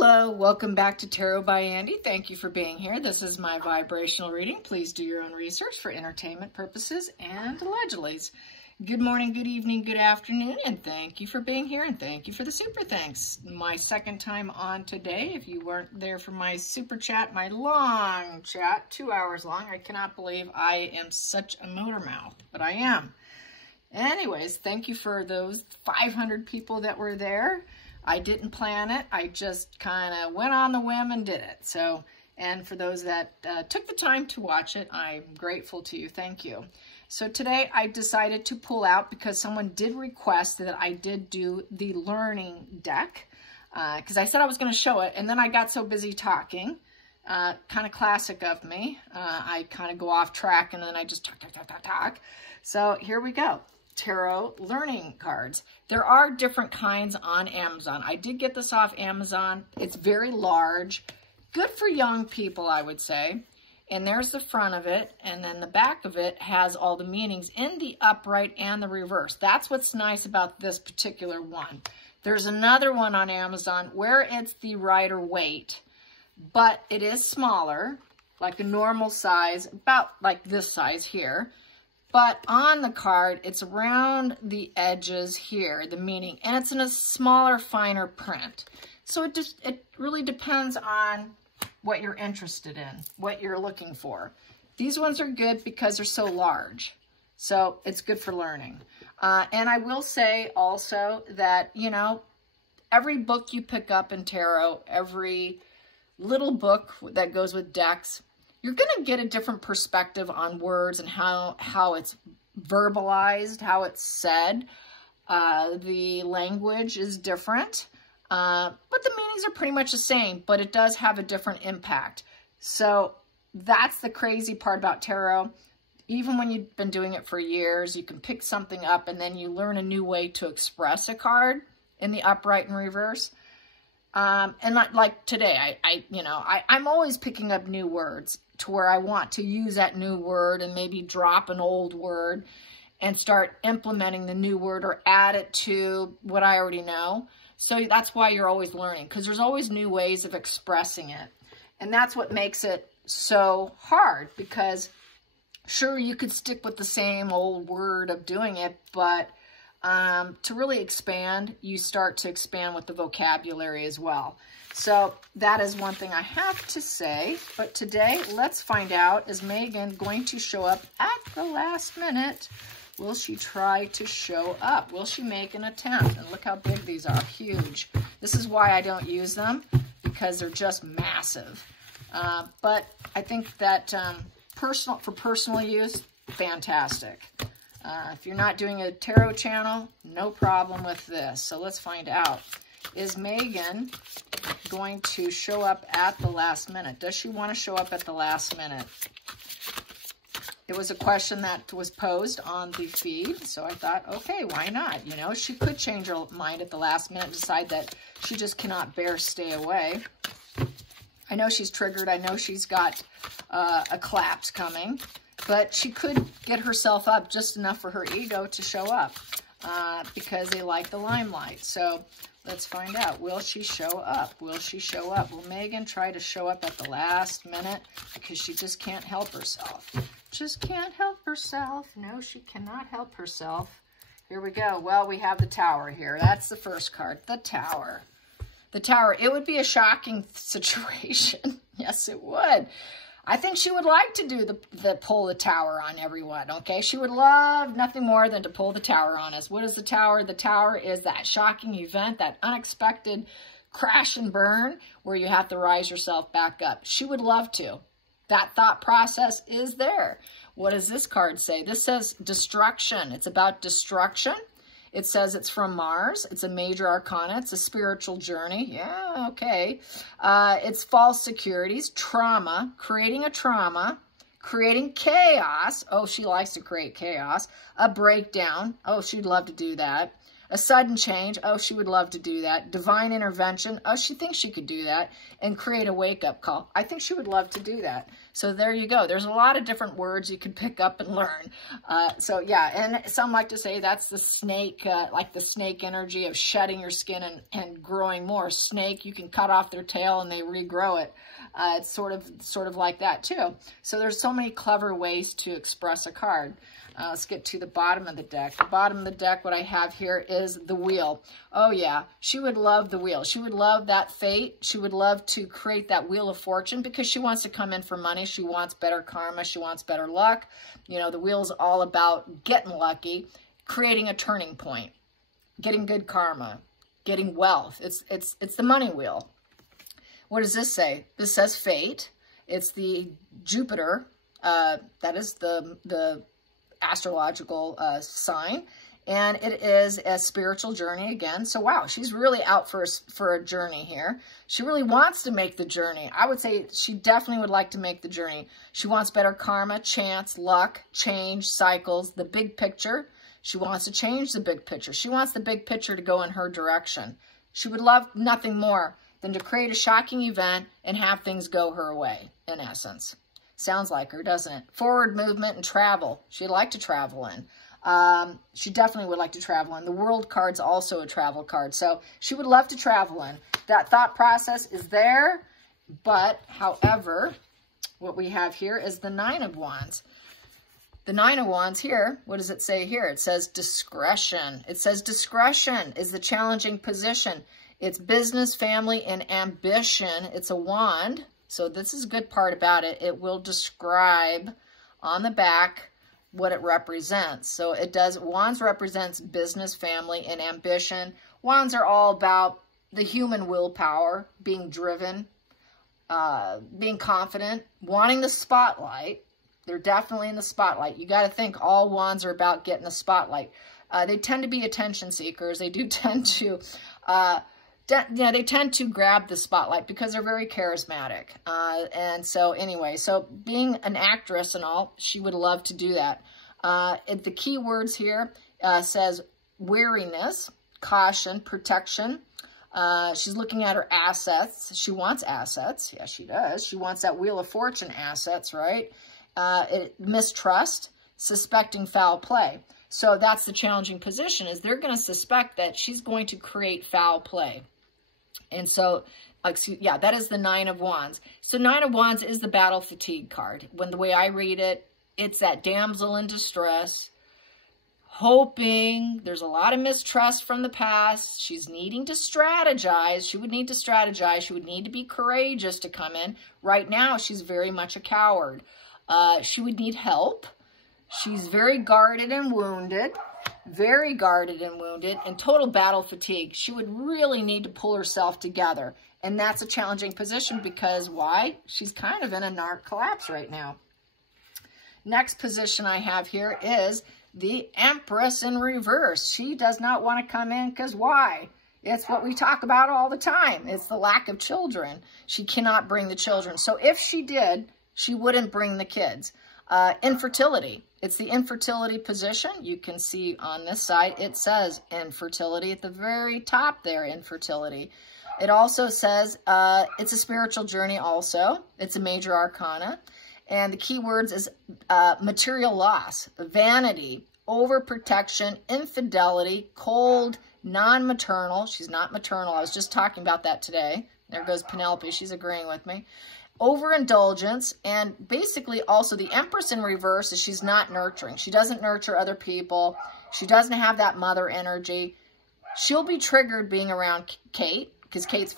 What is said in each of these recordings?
Hello, welcome back to Tarot by Andy. Thank you for being here. This is my vibrational reading. Please do your own research for entertainment purposes and allegedly. Good morning, good evening, good afternoon, and thank you for being here, and thank you for the super thanks. My second time on today. If you weren't there for my super chat, my long chat, 2 hours long, I cannot believe I am such a motor mouth, but I am. Anyways, thank you for those 500 people that were there. I didn't plan it. I just kind of went on the whim and did it. So, and for those that took the time to watch it, I'm grateful to you. Thank you. So today I decided to pull out because someone did request that I did do the learning deck because I said I was going to show it, and then I got so busy talking. Kind of classic of me. I kind of go off track and then I just talk. So here we go. Tarot learning cards. There are different kinds on Amazon. I did get this off Amazon. It's very large. Good for young people, I would say. And there's the front of it, and then the back of it has all the meanings in the upright and the reverse. That's what's nice about this particular one. There's another one on Amazon where it's the Rider-Waite, but it is smaller, like a normal size, about like this size here. But on the card, it's around the edges here, the meaning, and it's in a smaller, finer print. So it really depends on what you're interested in, what you're looking for. These ones are good because they're so large. So it's good for learning. And I will say also that, you know, every book you pick up in tarot, every little book that goes with decks, you're going to get a different perspective on words and how it's verbalized, how it's said. The language is different, but the meanings are pretty much the same, but it does have a different impact. So that's the crazy part about tarot. Even when you've been doing it for years, you can pick something up and then you learn a new way to express a card in the upright and reverse. And like today, I'm always picking up new words to where I want to use that new word and maybe drop an old word and start implementing the new word or add it to what I already know. So that's why you're always learning, because there's always new ways of expressing it. And that's what makes it so hard, because sure, you could stick with the same old word of doing it, but to really expand, you start to expand with the vocabulary as well. So that is one thing I have to say. But today, let's find out, is Meghan going to show up at the last minute? Will she try to show up? Will she make an attempt? And look how big these are, huge. This is why I don't use them, because they're just massive. But I think that for personal use, fantastic. If you're not doing a tarot channel, no problem with this. So let's find out. Is Meghan going to show up at the last minute? Does she want to show up at the last minute? It was a question that was posed on the feed, so I thought, okay, why not? You know, she could change her mind at the last minute, decide that she just cannot bear stay away. I know she's triggered. I know she's got a collapse coming. But she could get herself up just enough for her ego to show up because they like the limelight. So let's find out. Will she show up? Will she show up? Will Meghan try to show up at the last minute? Because she just can't help herself. Just can't help herself. No, she cannot help herself. Here we go. Well, we have the Tower here. That's the first card. The Tower. The Tower. It would be a shocking situation. Yes, it would. I think she would like to do the pull the Tower on everyone, okay? She would love nothing more than to pull the Tower on us. What is the Tower? The Tower is that shocking event, that unexpected crash and burn where you have to rise yourself back up. She would love to. That thought process is there. What does this card say? This says destruction. It's about destruction. It says it's from Mars. It's a major arcana. It's a spiritual journey. Yeah, okay. It's false securities, trauma, creating a trauma, creating chaos. Oh, she likes to create chaos. A breakdown. Oh, she'd love to do that. A sudden change, oh, she would love to do that. Divine intervention, oh, she thinks she could do that. And create a wake-up call. I think she would love to do that. So there you go. There's a lot of different words you can pick up and learn. So yeah, and some like to say that's the snake, like the snake energy of shedding your skin and growing more. Snake, you can cut off their tail and they regrow it. It's sort of like that too. So there's so many clever ways to express a card. Let's get to the bottom of the deck. The bottom of the deck, what I have here is the wheel. Oh yeah, she would love the wheel. She would love that fate. She would love to create that wheel of fortune because she wants to come in for money. She wants better karma. She wants better luck. You know, the wheel's all about getting lucky, creating a turning point, getting good karma, getting wealth. It's the money wheel. What does this say? This says fate. It's the Jupiter. That is the astrological sign, and it is a spiritual journey again. So wow, she's really out for a journey here. She really wants to make the journey. I would say she definitely would like to make the journey. She wants better karma, chance, luck, change, cycles, the big picture. She wants to change the big picture. She wants the big picture to go in her direction. She would love nothing more than to create a shocking event and have things go her way, in essence. Sounds like her, doesn't it? Forward movement and travel. She'd like to travel in. She definitely would like to travel in. The World card's also a travel card. So she would love to travel in. That thought process is there. But, however, what we have here is the Nine of Wands. The Nine of Wands here, what does it say here? It says discretion. It says discretion is the challenging position. It's business, family, and ambition. It's a wand. So this is a good part about it. It will describe on the back what it represents. So it does, wands represents business, family, and ambition. Wands are all about the human willpower, being driven, being confident, wanting the spotlight. They're definitely in the spotlight. You got to think all wands are about getting the spotlight. They tend to be attention seekers. They do tend to... yeah, they tend to grab the spotlight because they're very charismatic. And so anyway, so being an actress and all, she would love to do that. The key words here says wariness, caution, protection. She's looking at her assets. She wants assets. Yeah, she does. She wants that Wheel of Fortune assets, right? Mistrust, suspecting foul play. So that's the challenging position, is they're going to suspect that she's going to create foul play. And so, yeah, that is the Nine of Wands. So Nine of Wands is the battle fatigue card. When the way I read it, it's that damsel in distress, hoping. There's a lot of mistrust from the past. She's needing to strategize. She would need to strategize. She would need to be courageous to come in. Right now, she's very much a coward. She would need help. She's very guarded and wounded. Very guarded and wounded, and total battle fatigue. She would really need to pull herself together. And that's a challenging position because why? She's kind of in a narc collapse right now. Next position I have here is the Empress in reverse. She does not want to come in because why? It's what we talk about all the time. It's the lack of children. She cannot bring the children. So if she did, she wouldn't bring the kids. Infertility. It's the infertility position. You can see on this side, it says infertility at the very top there, infertility. It also says it's a spiritual journey also. It's a major arcana. And the key words is material loss, vanity, overprotection, infidelity, cold, non-maternal. She's not maternal. I was just talking about that today. There goes Penelope. She's agreeing with me. Overindulgence, and basically also the Empress in reverse is she's not nurturing. She doesn't nurture other people. She doesn't have that mother energy. She'll be triggered being around Kate because Kate's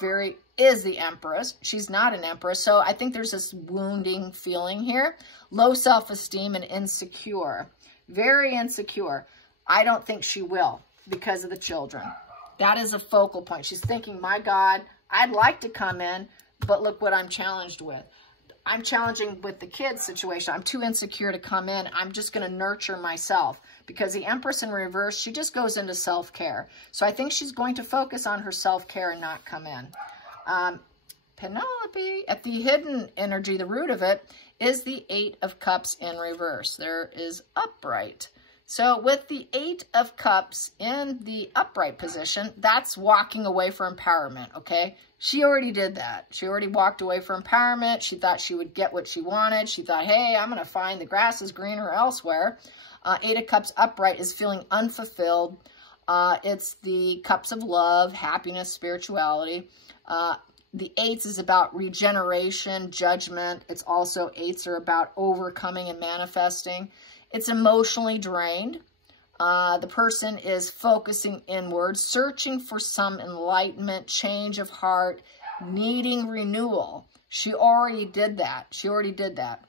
is the Empress. She's not an Empress. So I think there's this wounding feeling here. Low self-esteem and insecure. Very insecure. I don't think she will because of the children. That is a focal point. She's thinking, my God, I'd like to come in, but look what I'm challenged with. I'm challenging with the kids situation. I'm too insecure to come in. I'm just going to nurture myself because the Empress in reverse, she just goes into self-care. So I think she's going to focus on her self-care and not come in. Penelope, at the hidden energy, the root of it is the Eight of Cups in reverse. There is upright. So with the 8 of Cups in the upright position, that's walking away for empowerment, okay? She already did that. She already walked away for empowerment. She thought she would get what she wanted. She thought, hey, I'm going to find the grass is greener elsewhere. 8 of Cups upright is feeling unfulfilled. It's the cups of love, happiness, spirituality. The 8s is about regeneration, judgment. It's also 8s are about overcoming and manifesting. It's emotionally drained. The person is focusing inward, searching for some enlightenment, change of heart, needing renewal. She already did that. She already did that.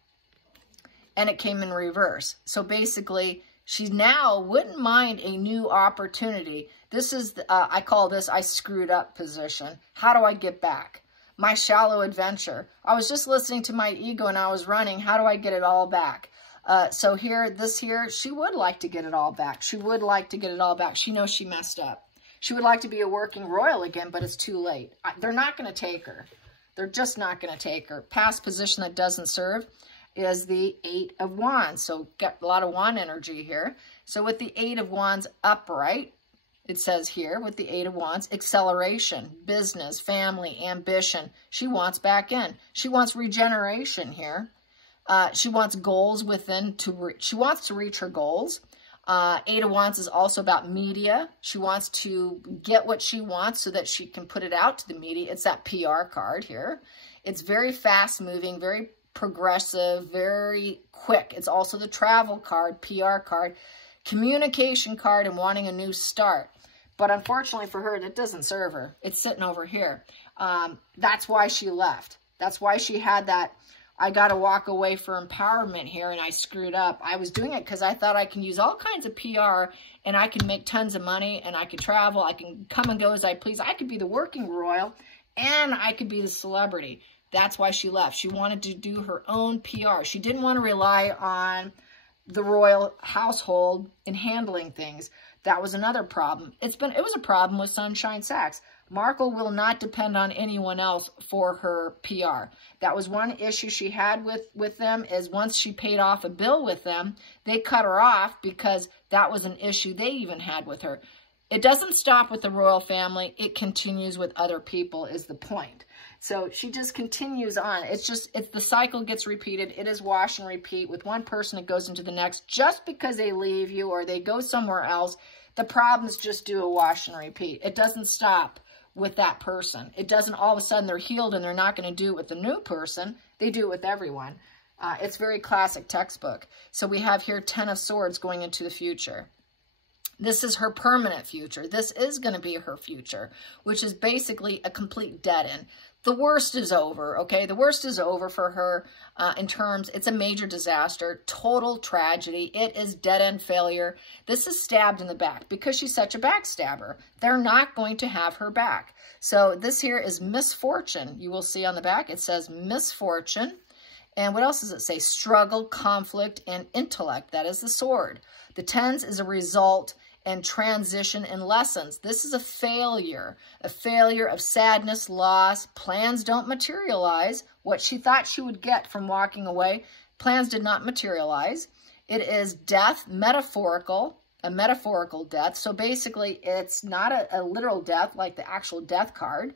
And it came in reverse. So basically, she now wouldn't mind a new opportunity. This is, I call this, I screwed up position. How do I get back? My shallow adventure. I was just listening to my ego and I was running. How do I get it all back? So here, she would like to get it all back. She would like to get it all back. She knows she messed up. She would like to be a working royal again, but it's too late. They're not going to take her. They're just not going to take her. Past position that doesn't serve is the 8 of Wands. So get a lot of wand energy here. So with the 8 of Wands upright, it says here with the 8 of Wands, acceleration, business, family, ambition. She wants back in. She wants regeneration here. She wants goals within she wants to reach her goals. 8 of Wands is also about media. She wants to get what she wants so that she can put it out to the media. It's that PR card here. It's very fast moving, very progressive, very quick. It's also the travel card, PR card, communication card, and wanting a new start. But unfortunately for her, that doesn't serve her. It's sitting over here. That's why she left. That's why she had that, I got to walk away for empowerment here, and I screwed up. I was doing it because I thought I can use all kinds of PR, and I can make tons of money, and I could travel. I can come and go as I please. I could be the working royal, and I could be the celebrity. That's why she left. She wanted to do her own PR. She didn't want to rely on the royal household in handling things. That was another problem. It was a problem with Sunshine Sachs. Markle will not depend on anyone else for her PR. That was one issue she had with them, is once she paid off a bill with them, they cut her off because that was an issue they even had with her. It doesn't stop with the royal family. It continues with other people is the point. So she just continues on. It's the cycle gets repeated. It is wash and repeat. With one person, it goes into the next. Just because they leave you or they go somewhere else, the problems just do a wash and repeat. It doesn't stop with that person. It doesn't all of a sudden they're healed and they're not going to do it with the new person. They do it with everyone. It's very classic textbook. So we have here 10 of Swords going into the future. This is her permanent future. This is going to be her future, which is basically a complete dead end. The worst is over, okay? The worst is over for her in terms, it's a major disaster, total tragedy. It is dead-end failure. This is stabbed in the back because she's such a backstabber. They're not going to have her back. So this here is misfortune. You will see on the back, it says misfortune. And what else does it say? Struggle, conflict, and intellect. That is the sword. The 10s is a result and transition and lessons. This is a failure of sadness, loss. Plans don't materialize. What she thought she would get from walking away, plans did not materialize. It is death, metaphorical, a metaphorical death. So basically, it's not a literal death like the actual death card.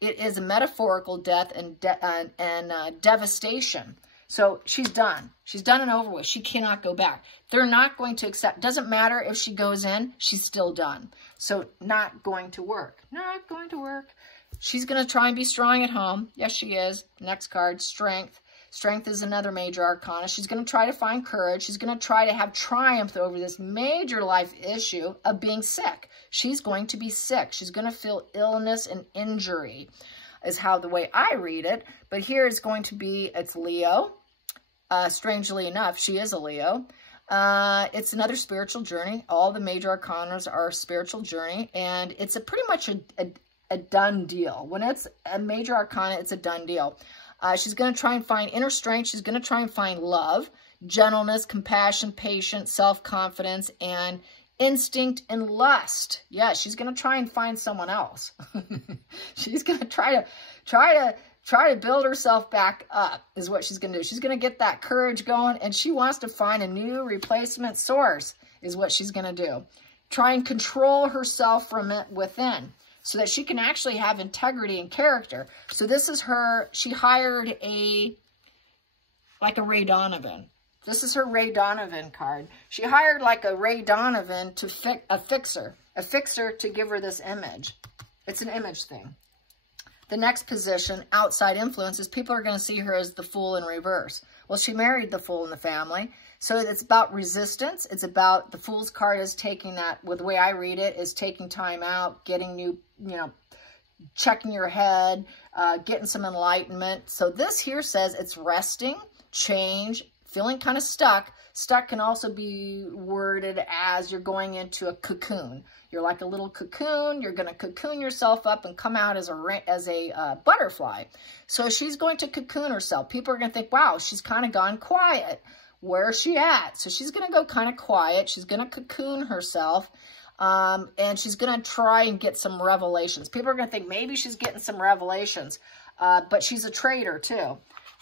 It is a metaphorical death and devastation. So she's done. She's done and over with. She cannot go back. They're not going to accept. Doesn't matter if she goes in. She's still done. So not going to work. Not going to work. She's going to try and be strong at home. Yes, she is. Next card, strength. Strength is another major arcana. She's going to try to find courage. She's going to try to have triumph over this major life issue of being sick. She's going to be sick. She's going to feel illness and injury is how the way I read it. But here it's going to be, it's Leo. Strangely enough, she is a Leo. It's another spiritual journey. All the major arcanas are a spiritual journey, and it's pretty much a done deal. When it's a major arcana, it's a done deal. She's going to try and find inner strength. She's going to try and find love, gentleness, compassion, patience, self-confidence, and instinct and lust. Yeah, she's going to try and find someone else. She's going to try to build herself back up is what she's going to do. She's going to get that courage going, and she wants to find a new replacement source. is what she's going to do. Try and control herself from it within so that she can actually have integrity and character. So this is her, she hired like a Ray Donovan. This is her Ray Donovan card. She hired like a Ray Donovan to a fixer to give her this image. It's an image thing. The next position, outside influences, people are going to see her as the Fool in reverse. Well, she married the Fool in the family. So it's about resistance. It's about the Fool's card is taking that, with the way I read it, is taking time out, getting new, checking your head, getting some enlightenment. So this here says it's resting, change, feeling kind of stuck. Stuck can also be worded as you're going into a cocoon. You're like a little cocoon. You're going to cocoon yourself up and come out as a butterfly. So she's going to cocoon herself. People are going to think, wow, she's kind of gone quiet. Where is she at? So she's going to go kind of quiet. She's going to cocoon herself. And she's going to try and get some revelations. People are going to think maybe she's getting some revelations. But she's a traitor too.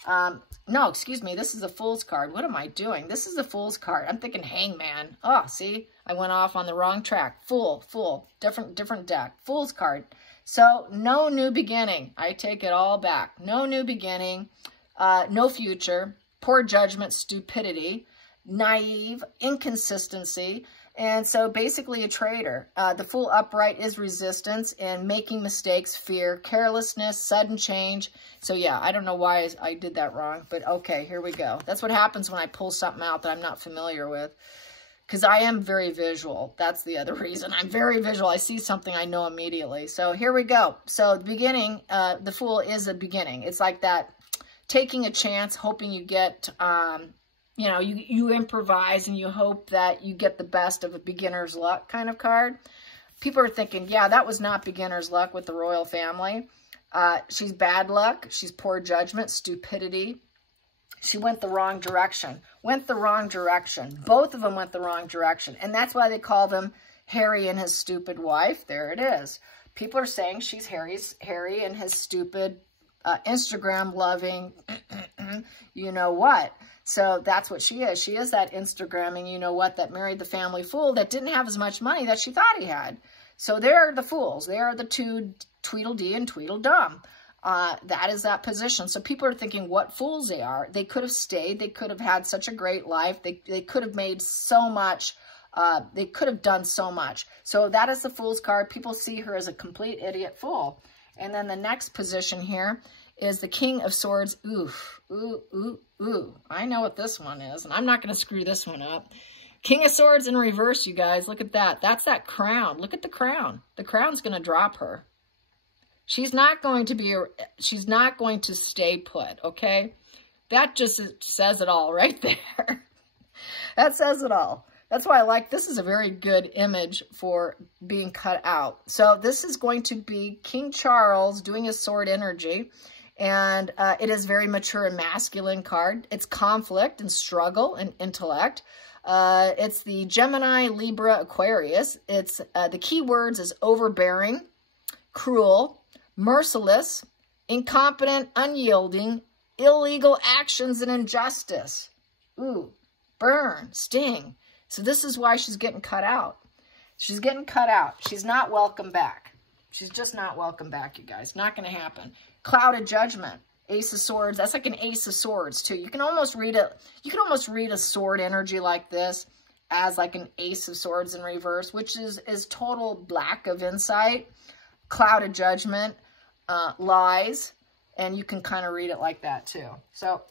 No, excuse me. This is a Fool's card. What am I doing? This is a Fool's card. I'm thinking Hangman. Oh, see? I went off on the wrong track. Fool. Different deck. Fool's card. So, no new beginning. I take it all back. No new beginning. No future. Poor judgment, stupidity, naive, inconsistency, and so basically a traitor. The Fool upright is resistance and making mistakes, fear, carelessness, sudden change. So yeah, I don't know why I did that wrong, but okay, here we go. That's what happens when I pull something out that I'm not familiar with, because I am very visual. That's the other reason. I'm very visual. I see something, I know immediately. So here we go. So the beginning, the Fool is a beginning. It's like that. Taking a chance, hoping you get, you improvise and you hope that you get the best of a beginner's luck kind of card. People are thinking, yeah, that was not beginner's luck with the royal family. She's bad luck. She's poor judgment, stupidity. She went the wrong direction. Both of them went the wrong direction. And that's why they call them Harry and his stupid wife. There it is. People are saying she's Harry and his stupid Instagram loving, you know what. So that's what she is. She is that Instagramming, you know what, that married the family fool that didn't have as much money that she thought he had. So they're the fools. They are the two Tweedledee and Tweedledum. That is that position. So people are thinking what fools they are. They could have stayed. They could have had such a great life. They could have made so much. They could have done so much. So that is the Fool's card. People see her as a complete idiot fool. And then the next position here is the King of Swords. Oof, ooh. I know what this one is, and I'm not going to screw this one up. King of Swords in reverse, you guys. Look at that. That's that crown. Look at the crown. The crown's going to drop her. She's not going to stay put, okay? That just says it all right there. That says it all. That's why I like, this is a very good image for being cut out. So this is going to be King Charles doing his sword energy. And it is very mature and masculine card. It's conflict and struggle and intellect. It's the Gemini, Libra, Aquarius. It's the key words is overbearing, cruel, merciless, incompetent, unyielding, illegal actions and injustice. Ooh, burn, sting. So this is why she's getting cut out. She's getting cut out. She's not welcome back. She's just not welcome back, you guys. Not going to happen. Cloud of Judgment, Ace of Swords. That's like an Ace of Swords too. You can almost read it. You can almost read a sword energy like this as like an Ace of Swords in reverse, which is total lack of insight. Cloud of Judgment, lies, and you can kind of read it like that too. So,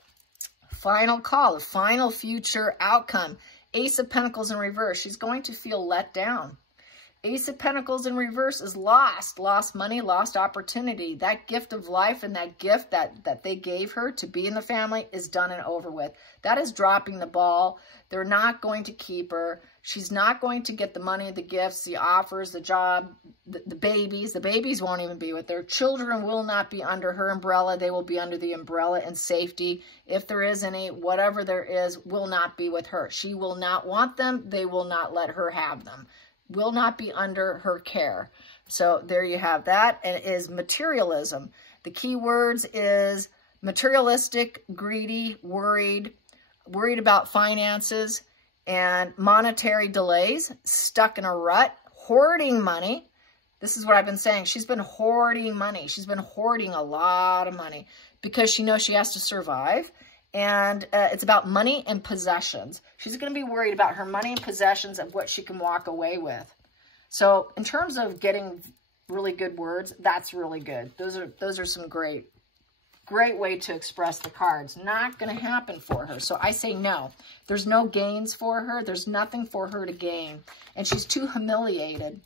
final call, the final future outcome. Ace of Pentacles in reverse. She's going to feel let down. Ace of Pentacles in reverse is lost. Lost money, lost opportunity. That gift of life and that gift that they gave her to be in the family is done and over with. That is dropping the ball. They're not going to keep her. She's not going to get the money, the gifts, the offers, the job, the babies. The babies won't even be with her. Children will not be under her umbrella. They will be under the umbrella and safety. If there is any, whatever there is, will not be with her. She will not want them. They will not let her have them. Will not be under her care. So there you have that. And it is materialism. The key words is materialistic, greedy, worried about finances. And monetary delays, stuck in a rut, hoarding money. This is what I've been saying. She's been hoarding money. She's been hoarding a lot of money because she knows she has to survive. And it's about money and possessions. She's going to be worried about her money and possessions of what she can walk away with. So in terms of getting really good words, that's really good. Those are some great way to express the cards. Not going to happen for her. So I say no. There's no gains for her. There's nothing for her to gain. And she's too humiliated.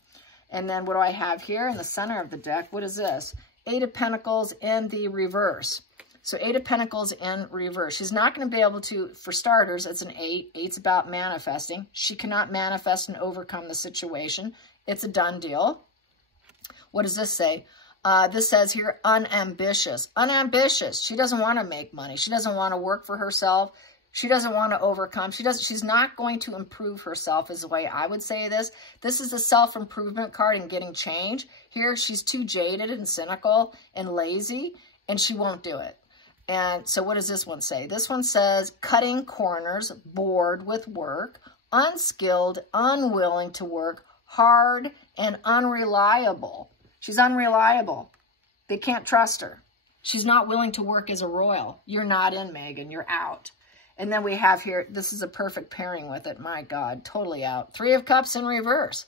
And then what do I have here in the center of the deck? What is this? 8 of Pentacles in the reverse. So 8 of Pentacles in reverse. She's not going to be able to, for starters, it's an 8. 8's about manifesting. She cannot manifest and overcome the situation. It's a done deal. What does this say? This says here, unambitious. Unambitious. She doesn't want to make money. She doesn't want to work for herself. She doesn't want to overcome. She's not going to improve herself is the way I would say this. This is a self-improvement card and getting change. Here, she's too jaded and cynical and lazy, and she won't do it. And so what does this one say? This one says, cutting corners, bored with work, unskilled, unwilling to work, hard, and unreliable. She's unreliable. They can't trust her. She's not willing to work as a royal. You're not in, Meghan. You're out. And then we have here, this is a perfect pairing with it. My God, totally out. 3 of Cups in reverse.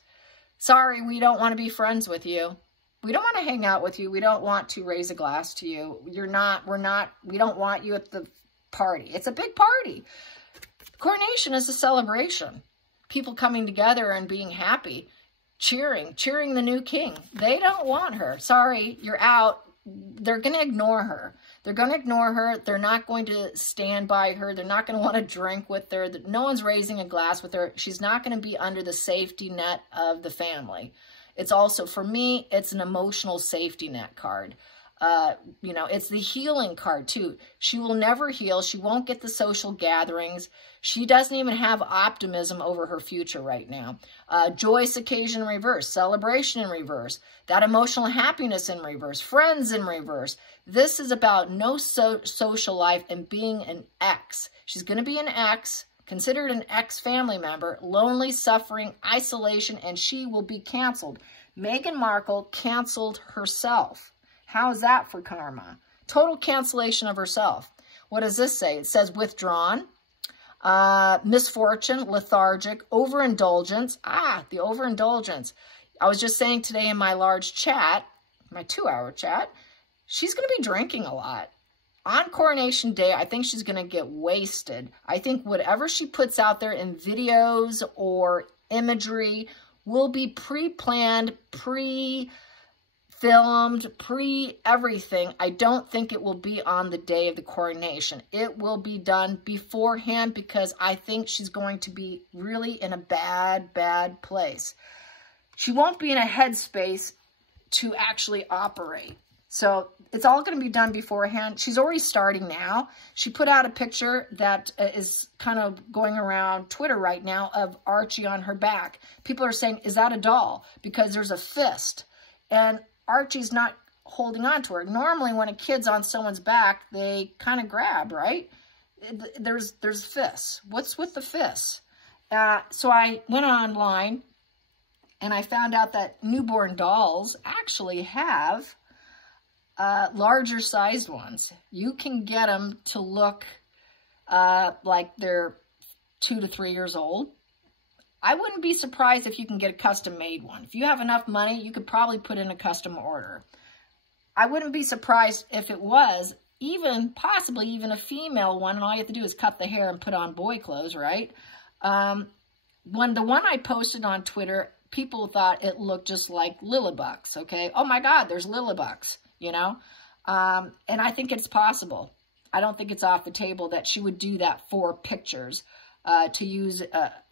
Sorry, we don't want to be friends with you. We don't want to hang out with you. We don't want to raise a glass to you. We don't want you at the party. It's a big party. Coronation is a celebration. People coming together and being happy, cheering the new king. They don't want her. Sorry, you're out. They're going to ignore her. They're going to ignore her. They're not going to stand by her. They're not going to want to drink with her. No one's raising a glass with her. She's not going to be under the safety net of the family. It's also, for me, it's an emotional safety net card. You know, it's the healing card too. She will never heal. She won't get the social gatherings. She doesn't even have optimism over her future right now. Joyous occasion in reverse, celebration in reverse, that emotional happiness in reverse, friends in reverse. This is about no social life and being an ex. She's going to be an ex, considered an ex-family member, lonely, suffering, isolation, and she will be canceled. Meghan Markle canceled herself. How is that for karma? Total cancellation of herself. What does this say? It says withdrawn, misfortune, lethargic, overindulgence. The overindulgence. I was just saying today in my large chat, my 2-hour chat, she's going to be drinking a lot. On Coronation Day, I think she's going to get wasted. I think whatever she puts out there in videos or imagery will be pre-planned, filmed, everything. I don't think it will be on the day of the coronation. It will be done beforehand because I think she's going to be really in a bad place. She won't be in a headspace to actually operate. So it's all going to be done beforehand. She's already starting now. She put out a picture that is kind of going around Twitter right now of Archie on her back. People are saying, is that a doll? Because there's a fist. And Archie's not holding on to her. Normally when a kid's on someone's back, they kind of grab, right? There's fists. What's with the fists? So I went online and I found out that newborn dolls actually have larger sized ones. You can get them to look like they're 2 to 3 years old. I wouldn't be surprised if you can get a custom made one. If you have enough money, you could probably put in a custom order. I wouldn't be surprised if it was possibly even a female one, and all you have to do is cut the hair and put on boy clothes, right? The one I posted on Twitter, people thought it looked just like Lillibucks, okay? Oh my God, there's Lillibucks, you know? And I think it's possible. I don't think it's off the table that she would do that for pictures, to use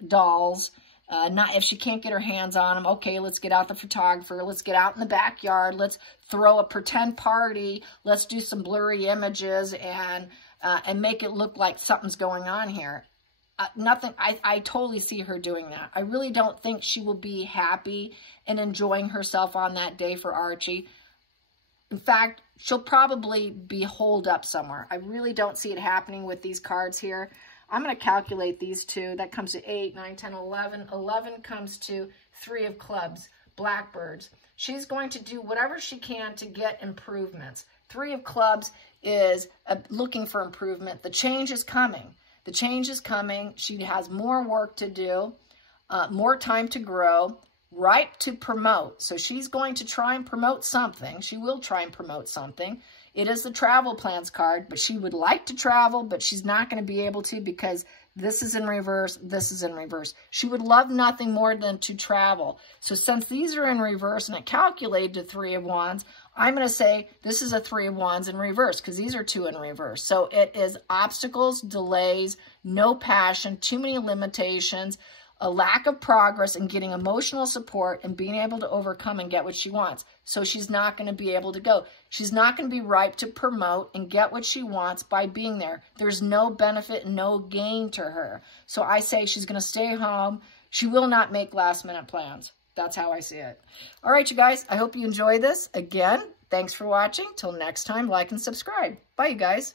dolls. Not if she can't get her hands on them. Okay, let's get out the photographer. Let's get out in the backyard. Let's throw a pretend party. Let's do some blurry images and make it look like something's going on here. Nothing. I totally see her doing that. I really don't think she will be happy and enjoying herself on that day for Archie. In fact, she'll probably be holed up somewhere. I really don't see it happening with these cards here. I'm going to calculate these two. That comes to 8, 9, 10, 11. 11 comes to 3 of clubs, blackbirds. She's going to do whatever she can to get improvements. 3 of clubs is looking for improvement. The change is coming. The change is coming. She has more work to do, more time to grow, ripe to promote. So she's going to try and promote something. She will try and promote something. It is the travel plans card, but she would like to travel, but she's not going to be able to because this is in reverse, this is in reverse. She would love nothing more than to travel. So since these are in reverse and it calculated to 3 of wands, I'm going to say this is a 3 of wands in reverse because these are 2 in reverse. So it is obstacles, delays, no passion, too many limitations, a lack of progress in getting emotional support and being able to overcome and get what she wants. So she's not going to be able to go. She's not going to be ripe to promote and get what she wants by being there. There's no benefit and no gain to her. So I say she's going to stay home. She will not make last minute plans. That's how I see it. All right, you guys, I hope you enjoy this. Again, thanks for watching. Till next time, like and subscribe. Bye, you guys.